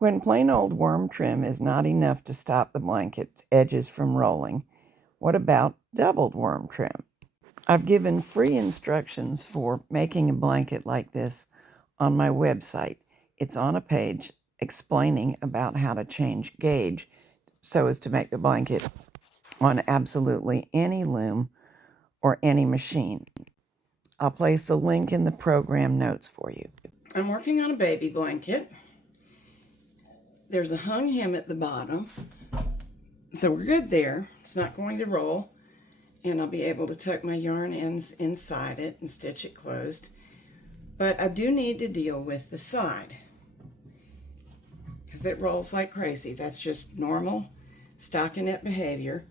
When plain old worm trim is not enough to stop the blanket's edges from rolling, what about doubled worm trim? I've given free instructions for making a blanket like this on my website. It's on a page explaining about how to change gauge so as to make the blanket on absolutely any loom or any machine. I'll place a link in the program notes for you. I'm working on a baby blanket. There's a hung hem at the bottom, so we're good there. It's not going to roll, and I'll be able to tuck my yarn ends inside it and stitch it closed. But I do need to deal with the side because it rolls like crazy. That's just normal stockinette behavior,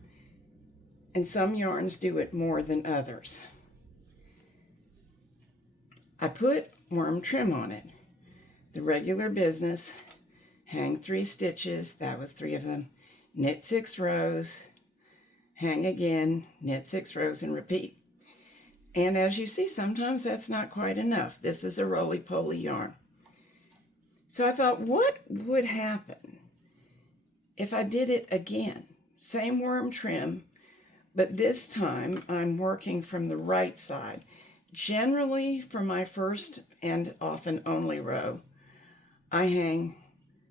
and some yarns do it more than others. I put worm trim on it, the regular business, hang 3 stitches, that was 3 of them, knit 6 rows, hang again, knit 6 rows, and repeat. And as you see, sometimes that's not quite enough. This is a roly-poly yarn. So I thought, what would happen if I did it again? Same worm trim, but this time I'm working from the right side. Generally, for my first and often only row, I hang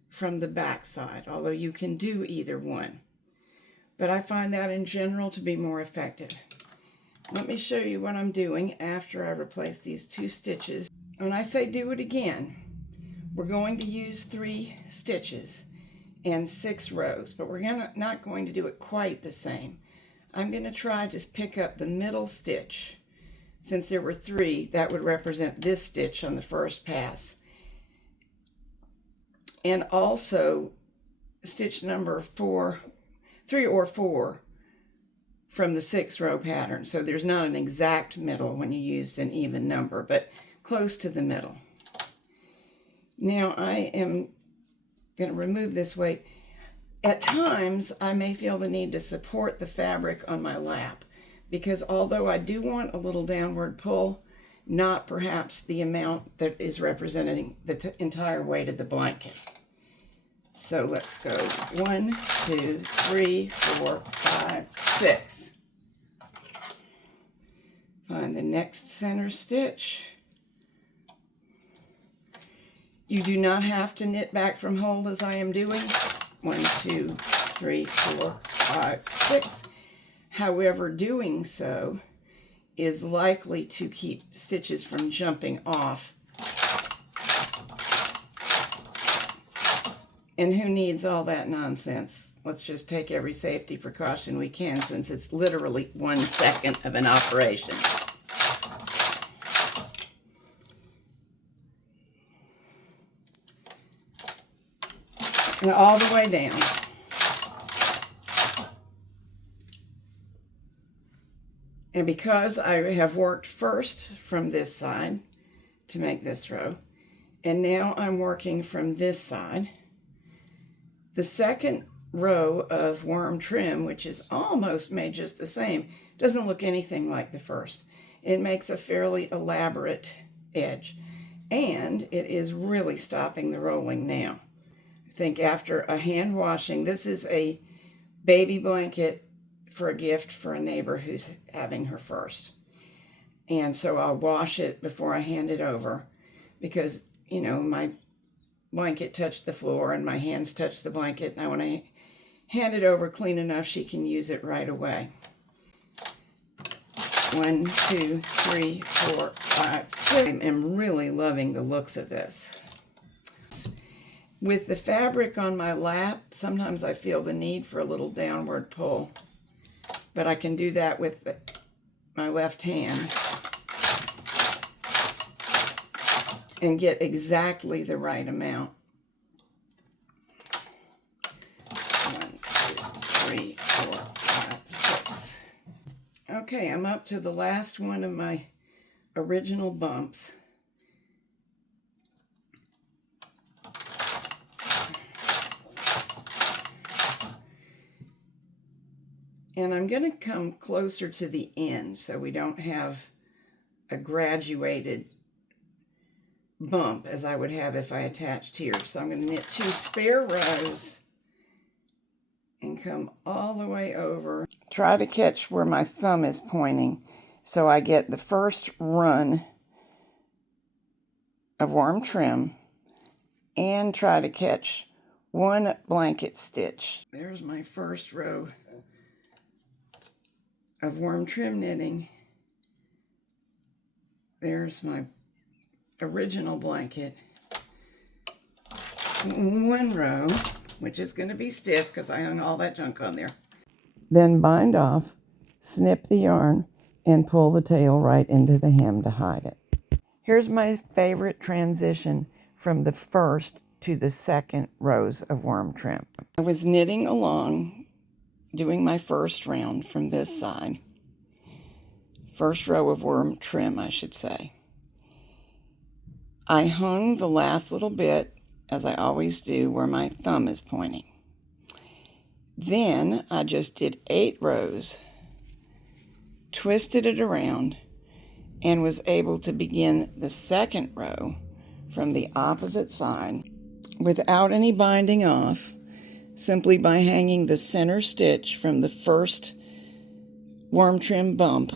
from the back side, although you can do either one. But I find that in general to be more effective. Let me show you what I'm doing after I replace these 2 stitches. When I say do it again, we're going to use 3 stitches and 6 rows, but we're not going to do it quite the same. I'm going to try to pick up the middle stitch. Since there were 3, that would represent this stitch on the first pass. And also stitch number 3 or 4 from the 6 row pattern. So there's not an exact middle when you used an even number, but close to the middle. Now I am going to remove this weight. At times I may feel the need to support the fabric on my lap, because although I do want a little downward pull, not perhaps the amount that is representing the entire weight of the blanket. So let's go 1, 2, 3, 4, 5, 6. Find the next center stitch. You do not have to knit back from hold as I am doing. 1, 2, 3, 4, 5, 6. However, doing so is likely to keep stitches from jumping off. And who needs all that nonsense? Let's just take every safety precaution we can, since it's literally 1 second of an operation. And all the way down. And because I have worked first from this side to make this row, and now I'm working from this side, the second row of worm trim, which is almost made just the same, doesn't look anything like the first. It makes a fairly elaborate edge, and it is really stopping the rolling now. I think after a hand washing, this is a baby blanket for a gift for a neighbor who's having her first. And so I'll wash it before I hand it over, because, you know, my blanket touched the floor and my hands touched the blanket, and I want to hand it over clean enough she can use it right away. 1, 2, 3, 4, 5, 6. I am really loving the looks of this. With the fabric on my lap, sometimes I feel the need for a little downward pull, but I can do that with my left hand and get exactly the right amount. 1, 2, 3, 4, 5, 6. Okay, I'm up to the last one of my original bumps. And I'm going to come closer to the end so we don't have a graduated bump as I would have if I attached here. So I'm going to knit 2 spare rows and come all the way over. Try to catch where my thumb is pointing so I get the first run of warm trim and try to catch 1 blanket stitch. There's my first row of warm trim knitting. There's my original blanket. 1 row, which is going to be stiff because I hung all that junk on there. Then bind off, snip the yarn, and pull the tail right into the hem to hide it. Here's my favorite transition from the first to the second rows of worm trim. I was knitting along, doing my first round from this side. First row of worm trim, I should say. I hung the last little bit, as I always do, where my thumb is pointing. Then I just did 8 rows, twisted it around, and was able to begin the second row from the opposite side without any binding off, simply by hanging the center stitch from the first worm trim bump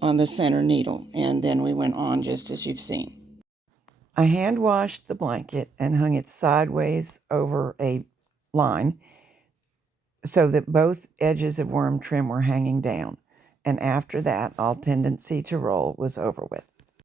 on the center needle, and then we went on just as you've seen. I hand washed the blanket and hung it sideways over a line so that both edges of worm trim were hanging down, and after that all tendency to roll was over with.